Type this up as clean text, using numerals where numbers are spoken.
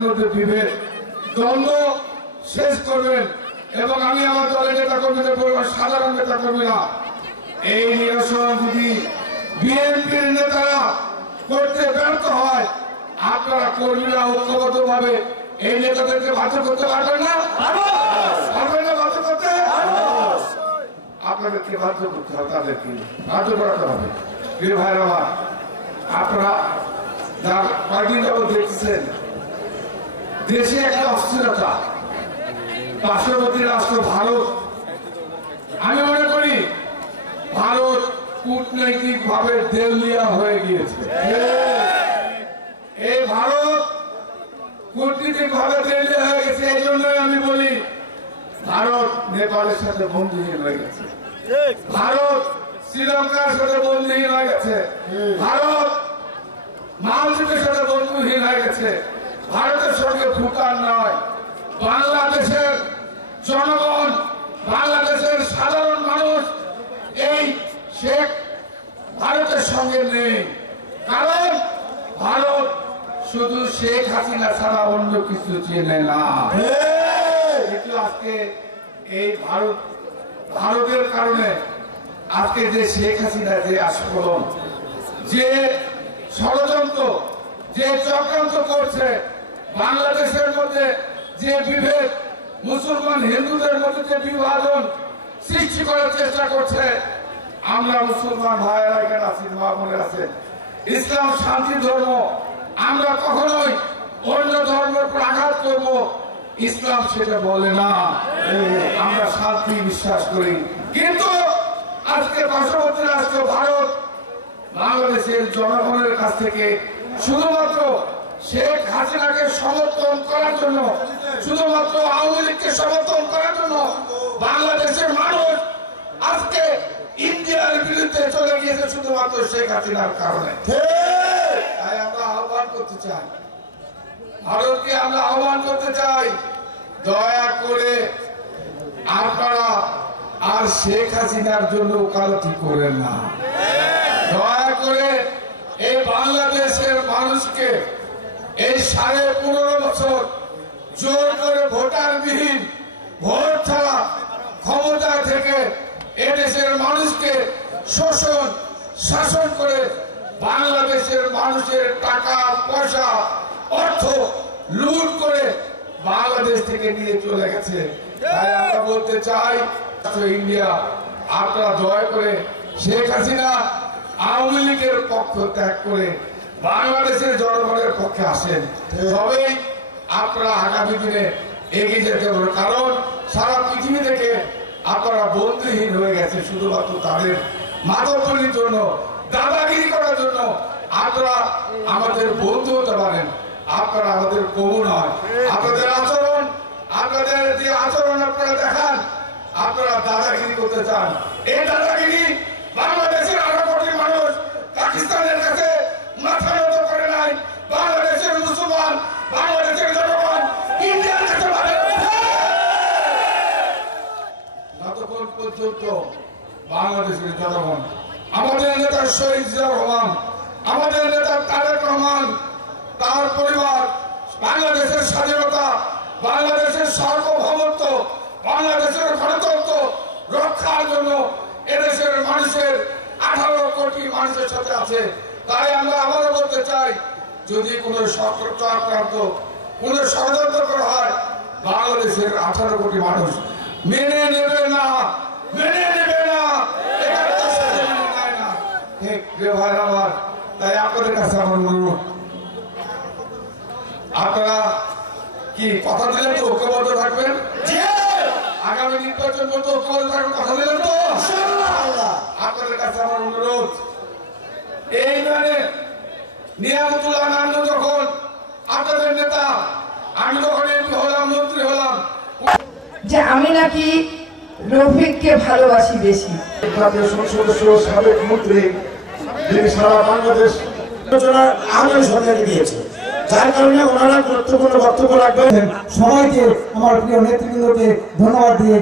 বিভেদ দ্বন্দ্ব শেষ করবেন এবং আমি আমার দলের নেতা কর্মীদের বলবো, সাধারণ নেতা কর্মীরা এই নিরসন যদি বিএনপির নেতারা করতে ব্যর্থ হয়, আপনারা কর্মীরা ঐক্যবদ্ধ ভাবে এই নেতাদেরকে বাধ্য করতে পারবেন না? পারবেন না বাধ্য করতে? আপনাদেরকে বাধ্য করতে হবে, তাদেরকে বাধ্য করাতে হবে। প্রিয় ভাইরা আমার, আপনারা যা কয়েকদিন যাবত দেখছেন দেশে একটা অস্থিরতা, পার্শ্ববর্তী রাষ্ট্র ভারত, আমি মনে করি ভারত কূটনৈতিক ভাবে দেউলিয়া হয়ে গিয়েছে। এই ভারত কূটনৈতিক ভাবে দেউলিয়া হয়ে গেছে, এই জন্যই আমি বলি ভারত নেপালের সাথে বন্ধুহীন হয়ে গেছে, ভারত শ্রীলঙ্কার সাথে বন্ধুহীন হয়ে গেছে, ভারত মালদ্বীপের সাথে বন্ধুহীন হয়ে গেছে। ভারতের সঙ্গে ভুটান নয়, বাংলাদেশের জনগণ, বাংলাদেশের সাধারণ মানুষ এই শেখ ভারতের সঙ্গে নেই, কারণ ভারত শুধু শেখ হাসিনা ছাড়া অন্য কিছু চেনে না। কিন্তু আজকে এই ভারতের কারণে আজকে যে শেখ হাসিনা যে আস্ফোরণ, যে ষড়যন্ত্র, যে চক্রান্ত করছে, বাংলাদেশের মধ্যে যে বিভেদ, মুসলমান হিন্দুদের মধ্যে যে বিভাজন সৃষ্টি করার চেষ্টা করছে, আমরা মুসলমান ভাইয়েরা এখানে আছি, মনে আছেন, ইসলাম শান্তির ধর্ম, আমরা কখনোই অন্য ধর্মের উপর আঘাত করব, ইসলাম সেটা বলে না। আমরা শান্তি বিশ্বাস করি। কিন্তু আজকে পার্শ্ববর্তী রাষ্ট্র ভারত বাংলাদেশের জনগণের কাছ থেকে শুধুমাত্র শেখ হাসিনাকে সমর্থন করার জন্য, শুধুমাত্র আওয়ামী লীগকে সমর্থন করার জন্য বাংলাদেশের মানুষ আজকে ইন্ডিয়ার বিরুদ্ধে চলে গিয়েছে শুধুমাত্র শেখ হাসিনার কারণে। তাই আমরা আহ্বান করতে চাই, ভারতকে আমরা আহ্বান করতে চাই, দয়া করে আপনারা আর শেখ হাসিনার জন্য ওকালতি করেন না। দয়া করে এই বাংলাদেশের মানুষকে এই 15.5 বছর জোর করে ভোটারবিহীন, ভোট ছাড়া ক্ষমতা থেকে এদেশের মানুষকে শোষণ শাসন করে বাংলাদেশের মানুষের টাকা পয়সা অর্থ লুট করে বাংলাদেশ থেকে নিয়ে চলে গেছে। তাই আমরা বলতে চাই, ইন্ডিয়া আপনারা দয়া করে শেখ হাসিনা আওয়ামী লীগের পক্ষ ত্যাগ করে বাংলাদেশের জনগণের পক্ষে আসেন, তবেই আপনারা আগামী দিনে এগিয়ে যেতে পারবেন। কারণ সারা পৃথিবী থেকে আপনারা বন্ধুহীন হয়ে গেছে শুধুমাত্র তাদের মাদকপল্লির জন্য, দাদাগিরি করার জন্য। আপনারা আমাদের বন্ধু হতে পারেন, আপনারা আমাদের কবু নয়। আপনাদের আচরণ, আপনাদের যে আচরণ আপনারা দেখান, আপনারা দাদাগিরি করতে চান। এই দাদাগিরি বাংলাদেশের 18 কোটি মানুষ পাকিস্তানের কাছে মাথা নত করে নাই, বাংলাদেশের মুসলমান, বাংলাদেশের জনগণ ইন্ডিয়ার কাছে যতক্ষণ পর্যন্ত বাংলাদেশের জনগণ, আমাদের নেতা শহীদ জিয়াউর রহমান, আমাদের নেতা তারেক রহমান, তার পরিবার বাংলাদেশের স্বাধীনতা, বাংলাদেশের সার্বভৌমত্ব, বাংলাদেশের গণতন্ত্র রক্ষার জন্য এদেশের মানুষের 18 কোটি মানুষের সাথে আছে। তাই আমরা আবারও বলতে চাই, যদি কোনো চক্রান্ত, কোনো ষড়যন্ত্র করা হয়, বাংলাদেশের 18 কোটি মানুষ মেনে নেবে না, মেনে নেবে না। ঠিক ভাইরা আমার, তাই আপনাদের কাছে আমার অনুরোধ, আপনারা কি কথা দিলেন তো ঐক্যবদ্ধ থাকবেন? আগামী নির্বাচন পর্যন্ত ঐক্যবদ্ধ থাকবেন, কথা দিলেন তো? আপনাদের কাছে আমার অনুরোধ, এই মানে নিয়ামতুল্লাহ নান্নু যখন আপনাদের নেতা, আমি যখন এমপি হলাম, মন্ত্রী হলাম, যে আমি নাকি রফিককে ভালোবাসি বেশি। জাতীয় সংসদ সদস্য, সাবেক মন্ত্রী, যিনি সারা বাংলাদেশ আলোচনা সরকার দিয়েছে, যার কারণে ওনারা গুরুত্বপূর্ণ বক্তব্য রাখবেন। সবাইকে, আমার প্রিয় নেতৃবৃন্দকে ধন্যবাদ দিয়ে